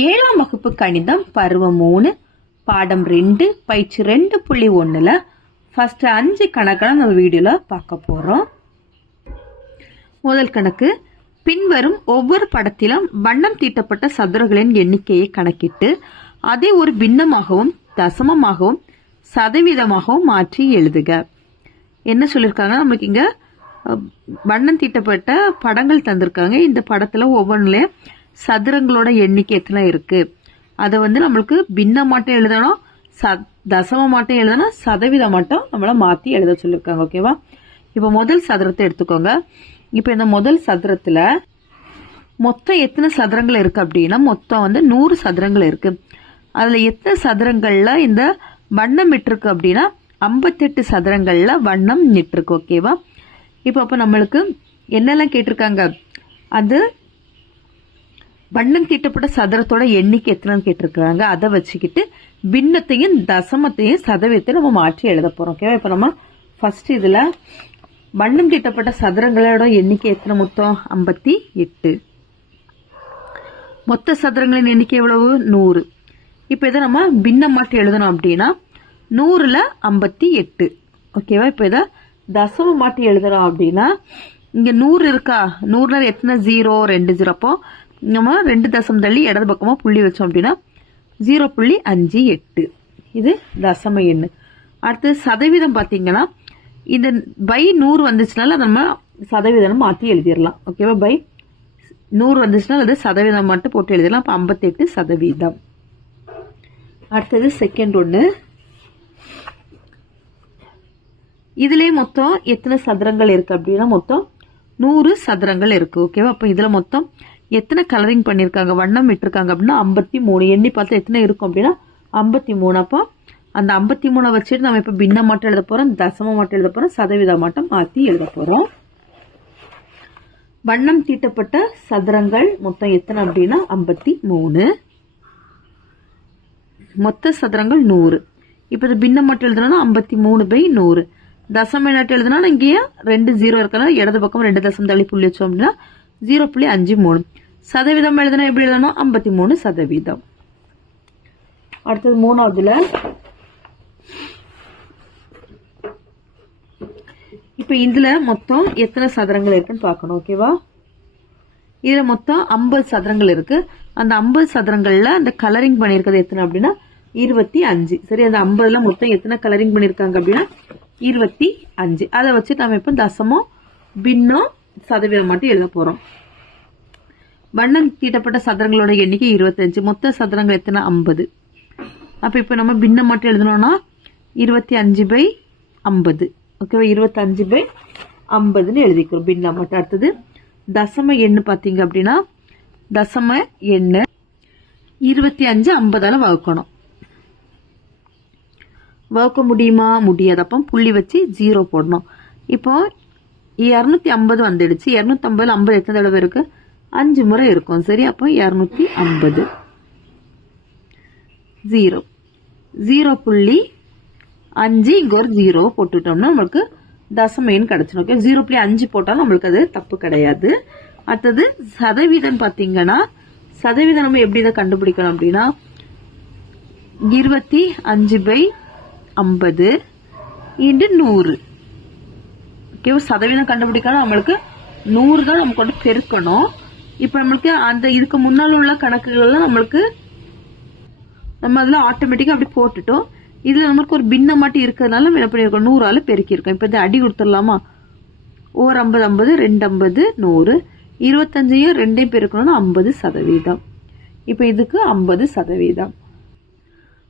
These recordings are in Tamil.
ஏழாம் வகுப்பு கணிதம் பருவம் மூணு பாடம் ரெண்டு பயிற்சி ரெண்டு புள்ளி ஒன்றில் ஃபஸ்ட்டு அஞ்சு கணக்கெல்லாம் நம்ம வீடியோவில் பார்க்க போகிறோம் முதல் கணக்கு பின்வரும் ஒவ்வொரு படத்திலும் வண்ணம் தீட்டப்பட்ட சதுரங்களின் எண்ணிக்கையை கணக்கிட்டு அதை ஒரு பின்னமாகவும் தசமமாகவும் சதவீதமாகவும் மாற்றி எழுதுக. என்ன சொல்லியிருக்காங்க நமக்கு இங்கே வண்ணம் தீட்டப்பட்ட படங்கள் தந்திருக்காங்க. இந்த படத்தில் ஒவ்வொன்றுலையும் சதுரங்களோட எண்ணிக்கை எத்தனை இருக்கு? அதை வந்து நம்மளுக்கு பின்ன மட்டும் எழுதணும் ச தசம மட்டும் எழுதணும் சதவீதம் மட்டும் நம்மளை மாற்றி எழுத சொல்லியிருக்காங்க ஓகேவா இப்போ முதல் சதுரத்தை எடுத்துக்கோங்க. இப்போ இந்த முதல் சதுரத்தில் மொத்தம் எத்தனை சதுரங்கள் இருக்கு அப்படின்னா மொத்தம் வந்து நூறு சதுரங்கள் இருக்கு. அதில் எத்தனை சதுரங்களில் இந்த வண்ணம் இட்டிருக்கு அப்படின்னா ஐம்பத்தெட்டு சதுரங்களில் வண்ணம் நிட்டுருக்கு ஓகேவா இப்போ அப்போ நம்மளுக்கு என்னெல்லாம் கேட்டிருக்காங்க? அது வண்ணம் தீட்டப்பட்ட சதுரத்தோட எண்ணிக்கை எத்தனைன்னு கேட்டிருக்கிறாங்க. அதை வச்சுக்கிட்டு பின்னத்தையும் தசமத்தையும் சதவீதத்தையும் நம்ம மாற்றி எழுத போறோம். ஓகேவா இப்போ நம்ம ஃபர்ஸ்ட் இதுல வண்ணம் தீட்டப்பட்ட சதுரங்களோட எண்ணிக்கை எத்தனை மொத்தம்? ஐம்பத்தி எட்டு. மொத்த சதுரங்களின் எண்ணிக்கை எவ்வளவு? நூறு. இப்போ இதை நம்ம பின்னம் மாற்றி எழுதணும் அப்படின்னா நூறுல ஐம்பத்தி எட்டு. ஓகேவா இப்போ இதை தசமம் மாற்றி எழுதணும் அப்படின்னா இங்க நூறு இருக்கா? நூறுல எத்தனை? ஜீரோ ரெண்டு ஜீரோ. அப்போது நம்ம ரெண்டு தசம் தள்ளி இடது பக்கமா புள்ளி வச்சோம் அப்படின்னா ஜீரோ புள்ளி அஞ்சு எட்டு. இது தசம எண்ணு. அடுத்து சதவீதம் பார்த்தீங்கன்னா இந்த பை நூறு வந்துச்சுனால நம்ம சதவீதம் மாற்றி எழுதிடலாம். ஓகேவா பை நூறு வந்துச்சுன்னா அது சதவீதம் மட்டும் போட்டு எழுதிடலாம். அப்போ ஐம்பத்தெட்டு சதவீதம். அடுத்தது செகண்ட் ஒன்று இதுலேயே மொத்தம் எத்தனை சதுரங்கள் இருக்குது அப்படின்னா மொத்தம் நூறு சதுரங்கள் இருக்குது ஓகேவா அப்போ இதில் மொத்தம் எத்தனை கலரிங் பண்ணியிருக்காங்க வண்ணம் விட்டுருக்காங்க அப்படின்னா ஐம்பத்தி மூணு. எண்ணி பார்த்தா எத்தனை இருக்கும் அப்படின்னா ஐம்பத்தி மூணு. அப்போ அந்த ஐம்பத்தி மூணை வச்சுட்டு நம்ம இப்போ பின்ன மட்டும் எழுத போகிறோம் தசம மட்டும் எழுத போகிறோம் சதவீத மட்டும் மாற்றி எழுத போகிறோம் வண்ணம் தீட்டப்பட்ட சதுரங்கள் மொத்தம் எத்தனை அப்படின்னா ஐம்பத்தி மூணு. மொத்த சதுரங்கள் நூறு. இப்போ இது பின்னம் மட்டும் எழுதுனா ஐம்பத்தி மூணு பை நூறு. தசம நாட்டு எழுதுனா இங்கேயே ரெண்டு ஜீரோ இருக்கனால இடது பக்கம் ரெண்டு தசம் தள்ளி புள்ளி வச்சோம் அப்படின்னா ஜீரோ புள்ளி அஞ்சு மூணு. சதவீதம் எழுதுனா எப்படி எழுதணும்? ஐம்பத்தி மூணு சதவீதம். அடுத்தது மூணாவதுல. இப்போ இதுல மொத்தம் எத்தனை சதுரங்கள் இருக்குன்னு பார்க்கணும் ஓகேவா இதுல மொத்தம் ஐம்பது சதுரங்கள் இருக்கு. அந்த ஐம்பது சதுரங்கள்ல அந்த கலரிங் பண்ணியிருக்கிறது எத்தனை அப்படின்னா? இருபத்தி அஞ்சு. சரி அந்த ஐம்பதுல மொத்தம் எத்தனை கலரிங் பண்ணியிருக்காங்க அப்படின்னா? இருபத்தி அஞ்சு. அதை வச்சு நம்ம இப்போ தசமம் பின்னம் சதவீதம் மட்டும் எழுத போறோம். வண்ணம் தீட்டப்பட்ட சதுரங்களோட எண்ணிக்கை இருபத்தஞ்சு. மொத்த சதுரங்கள் எத்தனை? ஐம்பது. அப்போ இப்போ நம்ம பின்னம் மட்டும் எழுதணும்னா இருபத்தி அஞ்சு பை ஐம்பது. ஓகேவா இருபத்தஞ்சு பை ஐம்பதுன்னு எழுதிக்கிறோம். பின்னம் மட்டும். அடுத்தது தசம எண்ணு பார்த்தீங்க அப்படின்னா தசம எண்ணு இருபத்தி அஞ்சு ஐம்பதால் வகுக்கணும். வகுக்க முடியுமா? முடியாது. அப்போ புள்ளி வச்சு ஜீரோ போடணும். இப்போ இரநூத்தி ஐம்பது வந்துடுச்சு. இரநூத்தி ஐம்பதுல ஐம்பது எத்தனை தடவை இருக்குது அஞ்சு முறை இருக்கும். சரி அப்போ இரநூத்தி ஐம்பது. ஜீரோ. ஜீரோ புள்ளி அஞ்சு இங்கே ஒரு ஜீரோ போட்டுட்டோம்னா நம்மளுக்கு தசமேன்னு கிடச்சிடும் ஓகே ஜீரோ புள்ளி அஞ்சு போட்டாலும் நம்மளுக்கு அது தப்பு கிடையாது. அடுத்தது சதவீதம் பார்த்தீங்கன்னா சதவீதம் நம்ம எப்படி இதை கண்டுபிடிக்கணும் அப்படின்னா இருபத்தி அஞ்சு பை ஐம்பது இன்று நூறு. ஓகே சதவீதம் கண்டுபிடிக்கணும். நம்மளுக்கு நூறு தான் நமக்கு வந்து பெருக்கணும். இப்போ நம்மளுக்கு அந்த இதுக்கு முன்னால் உள்ள கணக்குகள்லாம் நம்மளுக்கு நம்ம அதில் ஆட்டோமேட்டிக்காக அப்படி போட்டுட்டோம். இதில் நம்மளுக்கு ஒரு பின்னம் மட்டும் இருக்கிறதுனால நம்ம என்ன பண்ணியிருக்கோம் நூறால் பெருக்கியிருக்கோம். இப்போ இது அடி கொடுத்துடலாமா? ஓர் ஐம்பது ஐம்பது ரெண்டு ஐம்பது நூறு. இருபத்தஞ்சையும் ரெண்டையும் பெருக்கணும்னா ஐம்பது சதவீதம். இப்போ இதுக்கு ஐம்பது சதவீதம்.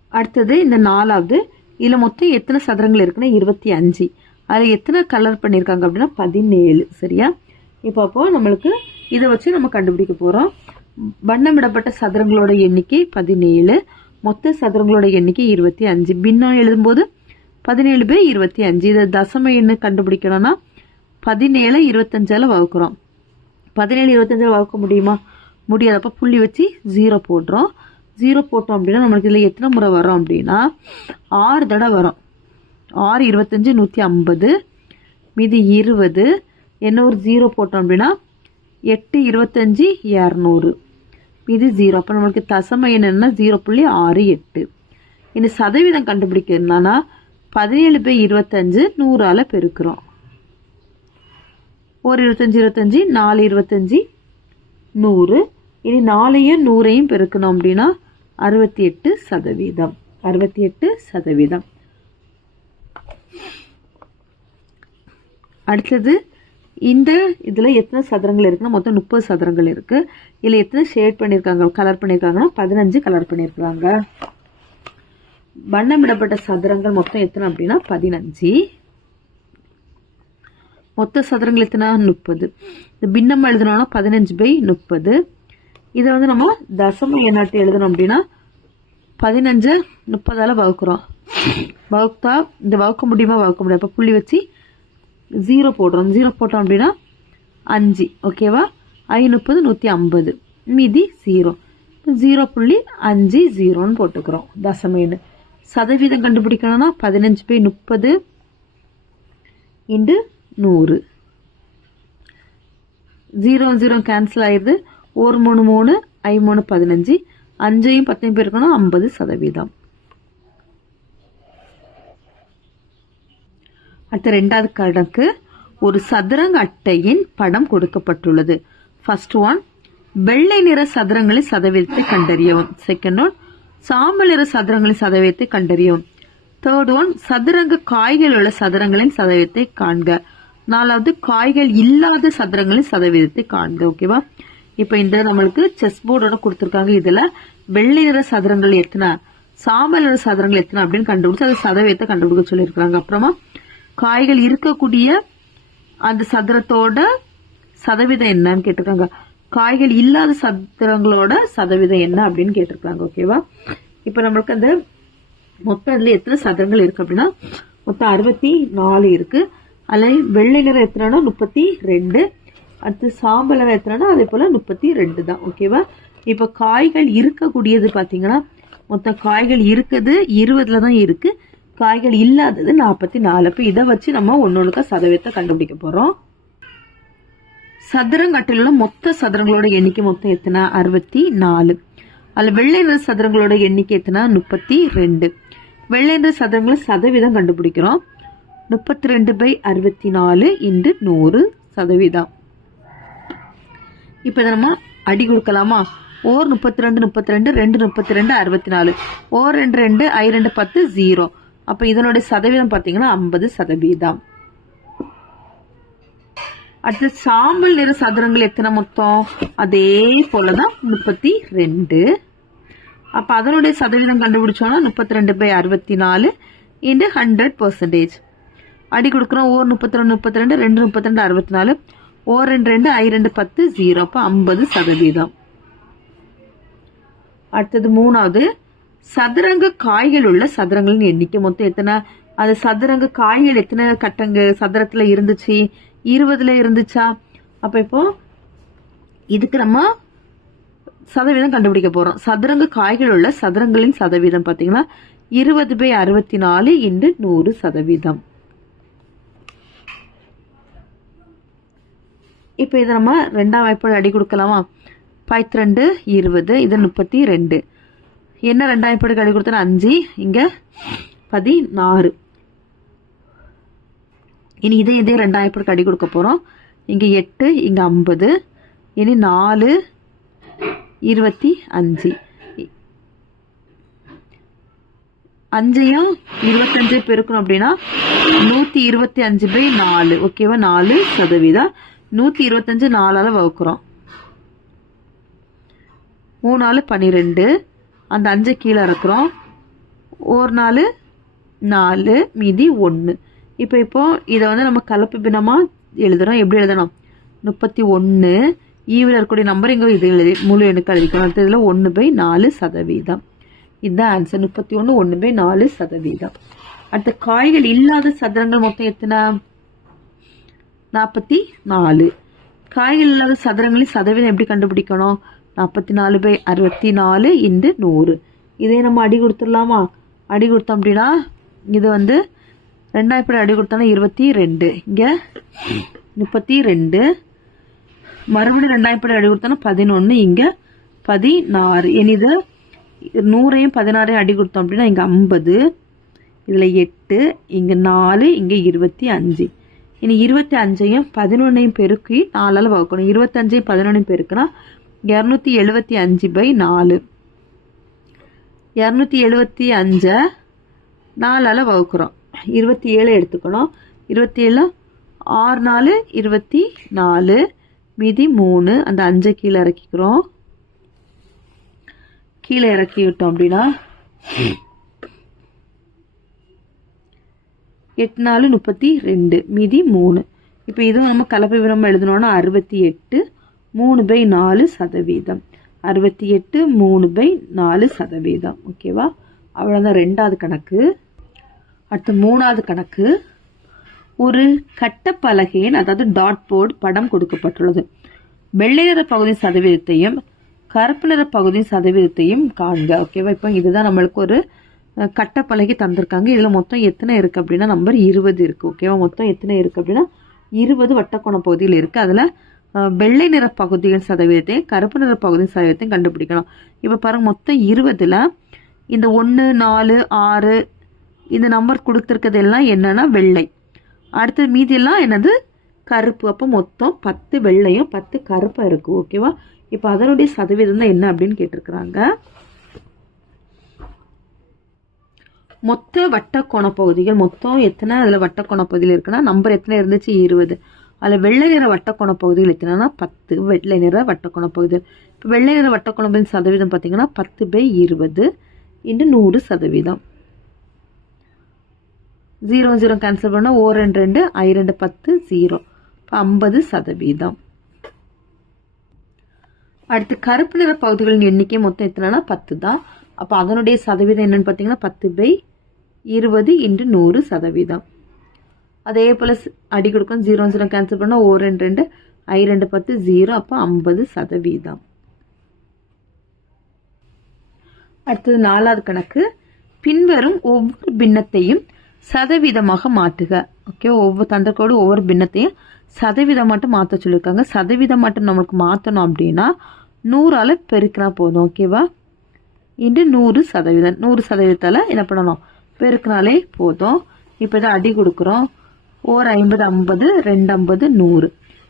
அடுத்தது இந்த நாலாவது. இதில் மொத்தம் எத்தனை சதுரங்கள் இருக்குன்னா இருபத்தி அஞ்சு. அதில் எத்தனை கலர் பண்ணியிருக்காங்க அப்படின்னா பதினேழு. சரியா? இப்போ அப்போ நம்மளுக்கு இதை வச்சு நம்ம கண்டுபிடிக்க போகிறோம் வண்ணமிடப்பட்ட சதுரங்களோட எண்ணிக்கை பதினேழு. மொத்த சதுரங்களோட எண்ணிக்கை இருபத்தி அஞ்சு. பின்னம் எழுதும்போது பதினேழு பேர் இருபத்தி அஞ்சு. இதை தசம எண்ணு கண்டுபிடிக்கணும்னா பதினேழு இருபத்தஞ்சால வகுக்கிறோம். பதினேழு இருபத்தஞ்சால வகுக்க முடியுமா? முடியாதப்போ புள்ளி வச்சு ஜீரோ போடுறோம் ஜீரோ போட்டோம் அப்படின்னா நம்மளுக்கு இதில் எத்தனை முறை வரும் அப்படின்னா ஆறு தடவை வரும். ஆறு இருபத்தஞ்சி நூற்றி ஐம்பது. மீதி இருபது. என்ன ஒரு ஜீரோ போட்டோம் அப்படின்னா எட்டு இருபத்தஞ்சி இரநூறு. இது ஜீரோ அப்போ நம்மளுக்கு தசம என்னன்னா ஜீரோ புள்ளி ஆறு எட்டு. இனி சதவீதம் கண்டுபிடிக்கிறதுனா பதினேழு பை இருபத்தஞ்சு நூறால் பெருக்கிறோம். ஒரு இருபத்தஞ்சி இருபத்தஞ்சி நாலு இருபத்தஞ்சி நூறு. இனி நாலையும் நூறையும் பெருக்கணும் அப்படின்னா அறுபத்தி எட்டு சதவீதம். அறுபத்தி எட்டு சதவீதம். அடுத்தது இந்த இதில் எத்தனை சதுரங்கள் இருக்குன்னா மொத்தம் முப்பது சதுரங்கள் இருக்கு. இதில் எத்தனை ஷேட் பண்ணியிருக்காங்க கலர் பண்ணியிருக்காங்கன்னா பதினஞ்சு கலர் பண்ணியிருக்காங்க வண்ணமிடப்பட்ட சதுரங்கள் மொத்தம் எத்தனை அப்படின்னா பதினஞ்சு. மொத்த சதுரங்கள் எத்தனை? முப்பது. இந்த பின்னம் எழுதணும்னா பதினஞ்சு பை முப்பது. இதை வந்து நம்ம தசம எண்ணாட்டு எழுதணும் அப்படின்னா பதினஞ்சு முப்பதால் வகுக்கிறோம். வகுத்தா இந்த வகுக்க முடியுமா? வகுக்க முடியாது. அப்போ புள்ளி வச்சு ஜீரோ போடுறோம். ஜீரோ போட்டோம் அப்படின்னா அஞ்சு. ஓகேவா? ஐ முப்பது நூற்றி ஐம்பது மீதி ஜீரோ. ஜீரோ புள்ளி அஞ்சு ஜீரோன்னு போட்டுக்கிறோம். தசமேன்னு சதவீதம் கண்டுபிடிக்கணும்னா பதினஞ்சு பை முப்பது இண்டு நூறு. ஜீரோ ஜீரோ கேன்சல் ஆயிடுது. ஒரு மூணு மூணு ஐ மூணு பதினஞ்சு. அஞ்சையும் பத்தையும் பேருக்குன்னா ஐம்பது சதவீதம். அடுத்த ரெண்டாவது கணக்கு ஒரு சதுரங்க அட்டையின் படம் கொடுக்கப்பட்டுள்ளது. ஃபர்ஸ்ட் ஒன் வெள்ளை நிற சதுரங்களின் சதவீதத்தை கண்டறியவும். செகண்ட் ஒன் சாம்பல் நிற சதுரங்களின் சதவீதத்தை கண்டறியவும். தேர்ட் ஒன் சதுரங்க காய்கள் உள்ள சதுரங்களின் சதவீதத்தை காண்க. நாலாவது காய்கள் இல்லாத சதுரங்களின் சதவீதத்தை காண்க ஓகேவா இப்போ இந்த நம்மளுக்கு செஸ் போர்டோட கொடுத்துருக்காங்க. இதில் வெள்ளை நிற சதுரங்கள் எத்தனை சாம்பல் நிற சதுரங்கள் எத்தனை அப்படின்னு கண்டுபிடிச்சு அது சதவீதத்தை கண்டுபிடிக்க சொல்லியிருக்காங்க அப்புறமா காய்கள் இருக்கக்கூடிய அந்த சதுரத்தோட சதவீதம் என்னன்னு கேட்டிருக்காங்க காய்கள் இல்லாத சதுரங்களோட சதவீதம் என்ன அப்படின்னு கேட்டிருக்காங்க ஓகேவா இப்போ நம்மளுக்கு அந்த மொத்தம் இதுல எத்தனை சதுரங்கள் இருக்கு அப்படின்னா மொத்தம் அறுபத்தி நாலு இருக்கு. அதில் வெள்ளை நிறம் எத்தனைனா முப்பத்தி ரெண்டு அடுத்து சாம்பல் நிறம் எத்தனைனா அதே போல முப்பத்தி ரெண்டு தான் ஓகேவா இப்போ காய்கள் இருக்கக்கூடியது பார்த்தீங்கன்னா மொத்தம் காய்கள் இருக்குது இருபதுல தான் இருக்கு. காய்கள் இல்லாதது நாற்பத்தி நாலு அப்போ இதை வச்சு நம்ம ஒன்னொன்றுக்கா சதவீதத்தை கண்டுபிடிக்க போகிறோம் சதுரங்கட்டிலுள்ள மொத்த சதுரங்களோட எண்ணிக்கை மொத்தம் எத்தனை? அறுபத்தி நாலு அதில் வெள்ளை நிற சதுரங்களோட எண்ணிக்கை எத்தனை? முப்பத்தி ரெண்டு வெள்ளை நிற சதுரங்களை சதவீதம் கண்டுபிடிக்கிறோம். முப்பத்தி ரெண்டு பை அறுபத்தி நாலு இன்று நூறு சதவீதம். இப்போ நம்ம அடி கொடுக்கலாமா? ஓர் முப்பத்தி ரெண்டு முப்பத்தி ரெண்டு ரெண்டு முப்பத்தி ரெண்டு அறுபத்தி நாலு ஓர் ரெண்டு ரெண்டு ஐ ரெண்டு பத்து ஜீரோ. அப்போ இதனுடைய சதவீதம் பார்த்தீங்கன்னா ஐம்பது சதவீதம். அடுத்து சாம்பல் நிற சதுரங்கள் எத்தனை மொத்தம்? அதே போலதான் முப்பத்தி ரெண்டு. அப்ப அதனுடைய சதவீதம் கண்டுபிடிச்சோம்னா முப்பத்தி ரெண்டு பை அறுபத்தி நாலு இன்டு ஹண்ட்ரட் பர்சன்டேஜ் அடி கொடுக்குறோம் ஓர் முப்பத்தி ரெண்டு முப்பத்தி ரெண்டு ரெண்டு முப்பத்தி ரெண்டு அறுபத்தி நாலு. ஓர் ரெண்டு ரெண்டு ஐ ரெண்டு பத்து ஜீரோ அப்போ ஐம்பது சதவீதம். அடுத்தது மூணாவது சதுரங்க காய்கள் உள்ள சதுரங்களின் எண்ணிக்கை மொத்தம் எத்தனை? அது சதுரங்க காய்கள் எத்தனை கட்டங்க? சதுரத்தில் இருந்துச்சு. இருபதுல இருந்துச்சா? அப்போ இப்போ இதுக்கு நம்ம சதவீதம் கண்டுபிடிக்க போகிறோம் சதுரங்க காய்கள் உள்ள சதுரங்களின் சதவீதம் பார்த்தீங்கன்னா இருபது பை அறுபத்தி நாலு இன்று நூறு சதவீதம். இப்போ இதை நம்ம ரெண்டாம் வாய்ப்பாடு அடி கொடுக்கலாமா? பத்து ரெண்டு இருபது இது முப்பத்தி ரெண்டு. என்ன ரெண்டாம் வாய்ப்பாடுக்கு அடி கொடுத்தனா அஞ்சு இங்கே பதினாறு. இனி இதே இதே ரெண்டாயிரம் வாய்ப்பாடுக்கு கடி கொடுக்க போகிறோம் இங்கே எட்டு இங்கே ஐம்பது இனி நாலு இருபத்தி அஞ்சு. அஞ்சையும் இருபத்தஞ்சு பெருக்கணும் அப்படின்னா நூற்றி இருபத்தி அஞ்சு பை நாலு. ஓகேவா நாலு சதவீதம். நூற்றி இருபத்தஞ்சு நாலால் வகுக்கிறோம். மூணு நாலு பன்னிரெண்டு அந்த அஞ்சை கீழே இறக்குறோம் ஒரு நாலு நாலு மீதி ஒன்று இப்போ இப்போது இதை வந்து நம்ம கலப்பு பின்னமாக எழுதுகிறோம் எப்படி எழுதணும்? முப்பத்தி ஒன்று ஈவில் இருக்கக்கூடிய நம்பர் இங்கே இது எழுதி முழு எண்ணுக்கு எழுதிக்கணும் அடுத்த இதில் ஒன்று பை நாலு சதவீதம். இதுதான் ஆன்சர் முப்பத்தி ஒன்று ஒன்று பை நாலு சதவீதம். அடுத்த காய்கள் இல்லாத சதுரங்கள் மொத்தம் எத்தனை? நாற்பத்தி நாலு. காய்கள் இல்லாத சதுரங்களின் சதவீதம் எப்படி கண்டுபிடிக்கணும்? நாற்பத்தி நாலு பை அறுபத்தி நாலு இன்று நூறு. இதே நம்ம அடி கொடுத்துடலாமா? அடி கொடுத்தோம் அப்படின்னா இது வந்து ரெண்டாயிரப்படி அடி கொடுத்தோன்னா இருபத்தி ரெண்டு. இங்கே முப்பத்தி ரெண்டு. மறுபடியும் ரெண்டாயிரப்படி அடி கொடுத்தோன்னா பதினொன்று இங்கே பதினாறு. இனிது நூறையும் பதினாறையும் அடி கொடுத்தோம் அப்படின்னா இங்கே ஐம்பது. இதில் எட்டு. இங்கே நாலு. இங்கே இருபத்தி அஞ்சு. இனி இருபத்தி அஞ்சையும் பதினொன்னையும் பெருக்கி நாலால் வகுக்கணும். இருபத்தஞ்சையும் பதினொன்றையும் பெருக்குனா இரநூத்தி எழுபத்தி அஞ்சு பை நாலு. இரநூத்தி எழுபத்தி அஞ்சை நாலால் வகுக்கிறோம். இருபத்தி ஏழு எடுத்துக்கணும். இருபத்தி ஏழு ஆறு நாலு இருபத்தி நாலு மீதி மூணு. அந்த அஞ்சை கீழே இறக்கிக்கிறோம். கீழே இறக்கி விட்டோம் அப்படின்னா எட்டு நாலு முப்பத்தி ரெண்டு மீதி மூணு. இப்போ இதுவும் நம்ம கலப்பை விரம்ப எழுதணும்னா அறுபத்தி எட்டு மூணு பை நாலு சதவீதம். அறுபத்தி எட்டு மூணு பை நாலு சதவீதம். ஓகேவா? அவ்வளோதான் ரெண்டாவது கணக்கு. அடுத்து மூணாவது கணக்கு. ஒரு கட்டப்பலகையின் அதாவது டாட் போர்டு படம் கொடுக்கப்பட்டுள்ளது. வெள்ளை நிற பகுதியின் சதவீதத்தையும் கருப்பு நிற பகுதியின் சதவீதத்தையும் காண்க. ஓகேவா? இப்போ இதுதான் நம்மளுக்கு ஒரு கட்டப்பலகை தந்திருக்காங்க. இதில் மொத்தம் எத்தனை இருக்குது அப்படின்னா நம்பர் இருபது இருக்குது ஓகேவா? மொத்தம் எத்தனை இருக்குது அப்படின்னா இருபது வட்டக்கோண பகுதியில் இருக்குது அதில் வெள்ளை நிற பகுதியின் சதவீதத்தையும் கருப்பு நிற பகுதியின் சதவீதத்தையும் கண்டுபிடிக்கணும். இப்போ பாருங்க மொத்தம் இருபதில் இந்த ஒன்று நாலு ஆறு இந்த நம்பர் கொடுத்துருக்கிறது எல்லாம் என்னன்னா வெள்ளை. அடுத்து மீதியெல்லாம் என்னது? கருப்பு. அப்போ மொத்தம் பத்து வெள்ளையும் பத்து கருப்பாக இருக்குது ஓகேவா இப்போ அதனுடைய சதவீதம் தான் என்ன அப்படின்னு கேட்டிருக்கிறாங்க. மொத்த வட்டக்கோண பகுதிகள் மொத்தம் எத்தனை? அதில் வட்டக்கோண பகுதியில் இருக்குன்னா நம்பர் எத்தனை இருந்துச்சு? இருபது. அதில் வெள்ளை நிற வட்டக்கோண பகுதிகள் எத்தனைனா பத்து. வெள்ளை நிற வட்டக்கோண பகுதிகள். இப்போ வெள்ளை நிற வட்டக்கோணப்பின் சதவீதம் பார்த்தீங்கன்னா பத்து பை இருபது இன்று நூறு சதவீதம். ஜீரோ ஜீரோ கேன்சல் பண்ணால் ஓ ரெண்டு ரெண்டு ஐ ரெண்டு பத்து ஜீரோ. இப்போ ஐம்பது சதவீதம். அடுத்து கருப்பு நிற பகுதிகளின் எண்ணிக்கை மொத்தம் எத்தனைனா பத்து தான். அப்போ அதனுடைய சதவீதம் என்னன்னு பார்த்தீங்கன்னா பத்து பை இருபது இன்று நூறு சதவீதம். அதே போல் அடி கொடுக்கும் ஜீரோ ஜீரோ கேன்சல் பண்ணால் ஓ ரெண்டு ரெண்டு ஐ ரெண்டு பத்து ஜீரோ அப்போ ஐம்பது சதவீதம். அடுத்தது நாலாவது கணக்கு. பின்வரும் ஒவ்வொரு பின்னத்தையும் சதவீதமாக மாற்றுக. ஓகே ஒவ்வொரு தந்தக்கோடு ஒவ்வொரு பின்னத்தையும் சதவீதம் மட்டும் மாற்ற சொல்லியிருக்காங்க சதவீதம் மட்டும் நம்மளுக்கு மாற்றணும் அப்படின்னா நூறால் பெருக்கினா போதும் ஓகேவா இன்று நூறு சதவீதம். நூறு சதவீதத்தால் என்ன பண்ணணும்? பெருக்கினாலே போதும். இப்போ இதை அடி கொடுக்குறோம். ஓர் ஐம்பது ஐம்பது ரெண்டு ஐம்பது நூறு.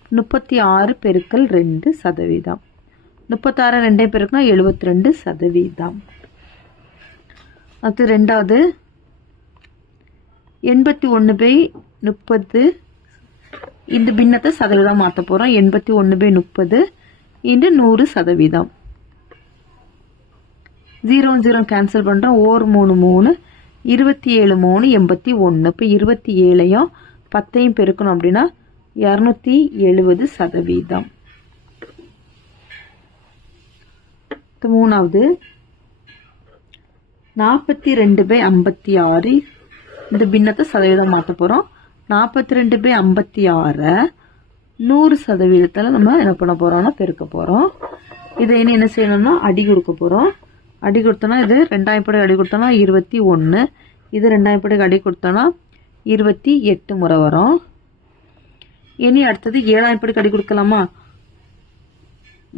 முப்பத்தி ஆறு பெருக்கல் ரெண்டு சதவீதம். முப்பத்தாறு ரெண்டே பெருக்கள் எழுபத்தி ரெண்டு சதவீதம். அது ரெண்டாவது. எண்பத்தி ஒன்று பை முப்பது இந்த பின்னத்தை சதவீதம் மாற்ற போகிறோம் எண்பத்தி ஒன்று பை முப்பது இன்று நூறு சதவீதம். ஜீரோ ஜீரோ கேன்சல் பண்ணுறோம் ஓர் மூணு மூணு. இருபத்தி ஏழு மூணு எண்பத்தி ஒன்று. இப்போ இருபத்தி ஏழையும் பத்தையும் பெருக்கணும் அப்படின்னா இரநூத்தி எழுபது சதவீதம். மூணாவது நாற்பத்தி ரெண்டு பை ஐம்பத்தி ஆறு. இந்த பின்னத்தை சதவீதம் மாற்ற போகிறோம் நாற்பத்தி ரெண்டு பை ஐம்பத்தி ஆறை நூறு சதவீதத்தில் நம்ம என்ன பண்ண போகிறோம்னா பெருக்க போகிறோம் இதை இனி என்ன செய்யணும்னா அடி கொடுக்க போகிறோம் அடி கொடுத்தோன்னா இது ரெண்டாயிரம் படை அடி கொடுத்தோன்னா இருபத்தி ஒன்று இது ரெண்டாயிரம் படைக்கு அடி கொடுத்தோன்னா இருபத்தி எட்டு முறை வரும். இனி அடுத்தது ஏழாம் எப்படி கடி கொடுக்கலாமா?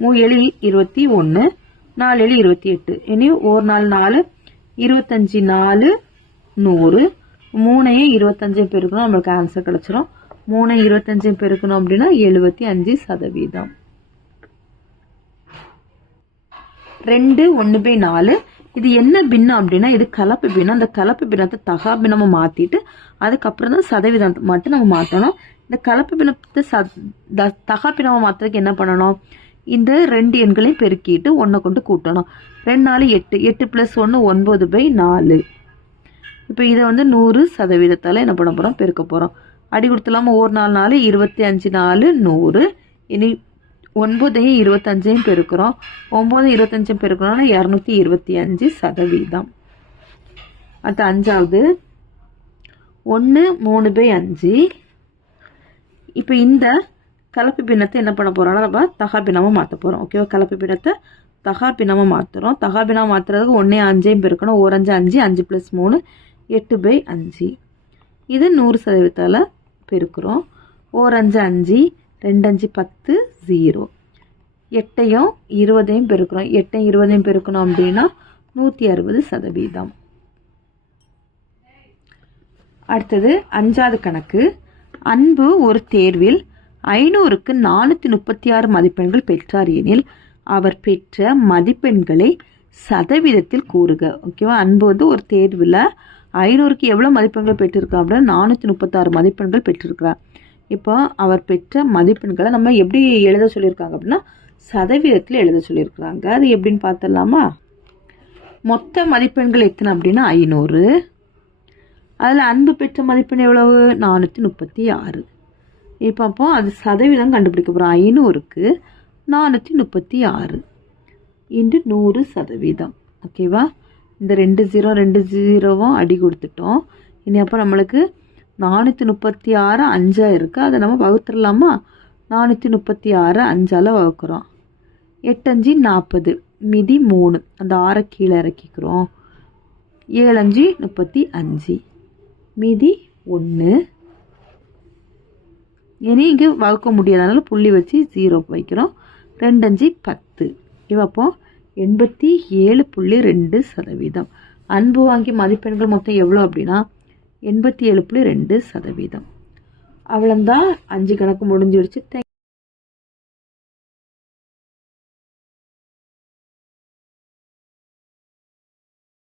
மூ எலி இருபத்தி ஒன்று நாலு எலி இருபத்தி எட்டு. இனி ஒரு நாள் நாலு இருபத்தஞ்சி நாலு நூறு. மூணையும் இருபத்தஞ்சையும் பெருக்கணும் நம்மளுக்கு ஆன்சர் கிடச்சிரும். மூணையும் இருபத்தஞ்சையும் பெருக்கணும் அப்படின்னா எழுபத்தி அஞ்சு சதவீதம். ரெண்டு ஒன்று பை நாலு இது என்ன பின்னம் அப்படின்னா இது கலப்பு பின்னம். அந்த கலப்பு பின்னத்தை தகா பின்னமா மாற்றிட்டு அதுக்கப்புறம் தான் சதவீதம் மட்டும் நம்ம மாற்றணும் இந்த கலப்பு பின்னத்தை ச த- தகா பின்னமா மாற்றுறதுக்கு என்ன பண்ணணும்? இந்த ரெண்டு எண்களையும் பெருக்கிட்டு ஒன்றை கொண்டு கூட்டணும். ரெண்டு நாலு எட்டு. எட்டு ப்ளஸ் ஒன்று ஒன்பது பை நாலு. இப்போ இதை வந்து நூறு சதவீதத்தால் என்ன பண்ண போகிறோம் பெருக்க போகிறோம் அடி கொடுத்துலாமல் ஒரு நாள் நாலு இருபத்தி அஞ்சு நாலு நூறு. இனி ஒன்பதையும் இருபத்தஞ்சையும் பெருக்கிறோம். ஒம்பது இருபத்தஞ்சும் பெருக்கிறோம்னா இரநூத்தி இருபத்தி அஞ்சு சதவீதம். அடுத்து அஞ்சாவது. ஒன்று மூணு பை அஞ்சு. இப்போ இந்த கலப்பு பின்னத்தை என்ன பண்ண போகிறோம்னா நம்ம தகா பின்னமாக மாற்ற போகிறோம் ஓகேவா கலப்பு பின்னத்தை தகா பின்னமாக மாற்றுறோம் தகா பின்னமாக மாற்றுறதுக்கு ஒன்றே அஞ்சையும் பெருக்கணும். ஓர் அஞ்சு அஞ்சு அஞ்சு ப்ளஸ் மூணு எட்டு பை அஞ்சு. இது நூறு சதவீதத்தால் பெருக்கிறோம். ஓர் அஞ்சு ரெண்டஞ்சு பத்து ஜீரோ. எட்டையும் இருபதையும் பெருக்கிறோம் எட்டையும் இருபதையும் பெருக்கணும் அப்படின்னா நூற்றி அறுபது சதவீதம். அடுத்தது அஞ்சாவது கணக்கு. அன்பு ஒரு தேர்வில் ஐநூறுக்கு நானூற்றி முப்பத்தி ஆறு மதிப்பெண்கள் பெற்றார் எனில் அவர் பெற்ற மதிப்பெண்களை சதவீதத்தில் கூறுக. ஓகேவா அன்பு வந்து ஒரு தேர்வில் ஐநூறுக்கு எவ்வளோ மதிப்பெண்கள் பெற்றிருக்கா அப்படின்னா நானூற்றி முப்பத்தாறு மதிப்பெண்கள் பெற்றிருக்கிறார். இப்போ அவர் பெற்ற மதிப்பெண்களை நம்ம எப்படி எழுத சொல்லியிருக்காங்க அப்படின்னா சதவீதத்தில் எழுத சொல்லியிருக்கிறாங்க. அது எப்படின்னு பார்த்துடலாமா? மொத்த மதிப்பெண்கள் எத்தனை அப்படின்னா ஐநூறு. அதில் அன்பு பெற்ற மதிப்பெண் எவ்வளவு? நானூற்றி முப்பத்தி ஆறு. இப்போ அப்போ அது சதவீதம் கண்டுபிடிக்க போகிறோம் ஐநூறுக்கு நானூற்றி முப்பத்தி ஆறு இன்று நூறு சதவீதம். ஓகேவா? இந்த ரெண்டு ஜீரோ ரெண்டு ஜீரோவும் அடி கொடுத்துட்டோம். இனி அப்போ நம்மளுக்கு நானூற்றி முப்பத்தி ஆறு அஞ்சா இருக்குது அதை நம்ம வகுத்துடலாமா? நானூற்றி முப்பத்தி ஆறு அஞ்சால் வகுக்கிறோம். எட்டஞ்சு நாற்பது மிதி மூணு. அந்த ஆறை கீழே இறக்கிக்கிறோம். ஏழஞ்சு முப்பத்தி அஞ்சு மீதி ஒன்று இனி இங்கே வகுக்க முடியாதனால புள்ளி வச்சு ஜீரோ வைக்கிறோம். ரெண்டஞ்சு பத்து. இவப்போ எண்பத்தி ஏழு புள்ளி ரெண்டு சதவீதம். அன்பு வாங்கி மதிப்பெண்கள் மொத்தம் எவ்வளோ அப்படின்னா எண்பத்தி ஏழு புள்ளி ரெண்டு சதவீதம். அவ்வளோந்தான் அஞ்சு கணக்கு முடிஞ்சிடுச்சு.